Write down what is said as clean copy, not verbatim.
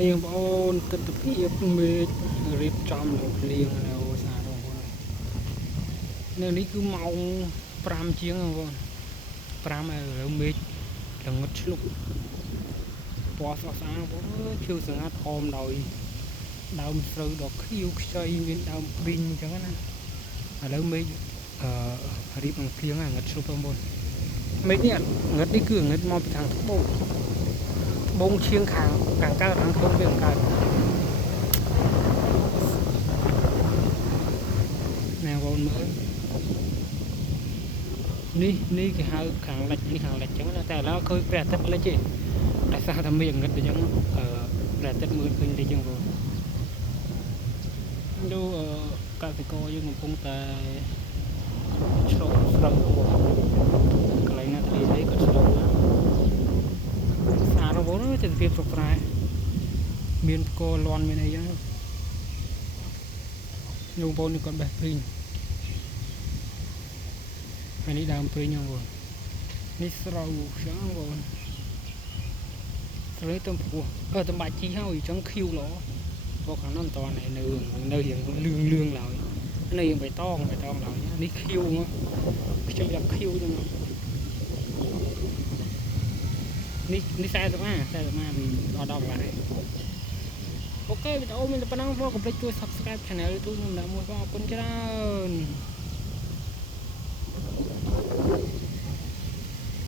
នាងបងអូនទិដ្ឋភាពមេឃរៀបចំនៅភ្លៀងនៅស្អាតបងប្អូននៅនេះគឺម៉ោង5ជាងបងប្អូន5ហើយរើមេឃល្ងឹតឆ្លុកពណ៌ស្រស់ស្អាតបងប្អូនឈើស្ងាត់អមដោយដើមស្រូវដ៏ខៀវខ្ចីមានដើមព្រីងអញ្ចឹងណាឥឡូវមេឃរៀបនឹងភ្លៀងហ្នឹងងឹតឆ្លុកបងប្អូនមេឃនេះងឹតនេះគឺងឹតមកពីខាងត្បូងឈៀងខាងកើតខាងត្បូងវាកើតណែបងប្អូនមើលនេះគេហៅខាងលិចនេះខាងលិចអញ្ចឹងណាតែឥឡូវឃើញព្រះអាទិត្យលិចទេតែសារតែមេឃងឹតអញ្ចឹងព្រះអាទិត្យមើលឃើញលិចអញ្ចឹងបងดูកសិករយើងកំពុងតែឆ្លងស្រូវកន្លែងណាទីនេះក៏ឆ្លងណាស្អាតបងប្អូនទិដ្ឋភាពស្រុកស្រែមានផ្គរលាន់មានអីចឹងបងប្អូននេះគាត់បេះព្រីងហើយនេះដើមព្រីងបងប្អូននេះស្រូវចឹងបងប្អូនស្រូវទៅពោះទៅបាច់ជីហើយអញ្ចឹងខៀវល្អបងខាងនោះមិនតន់នៅរៀងលឿងឡើយនៅរៀងបៃតងឡើយនេះខៀវខ្ញុំយកខៀវទៅនេះ40ម៉ាពីដល់កន្លែងអូខេវីដេអូមានតែប៉ុណ្ណឹងបងកុំភ្លេចជួយ Subscribe Channel YouTube ខ្ញុំដាក់មួយបងអរគុណច្រើន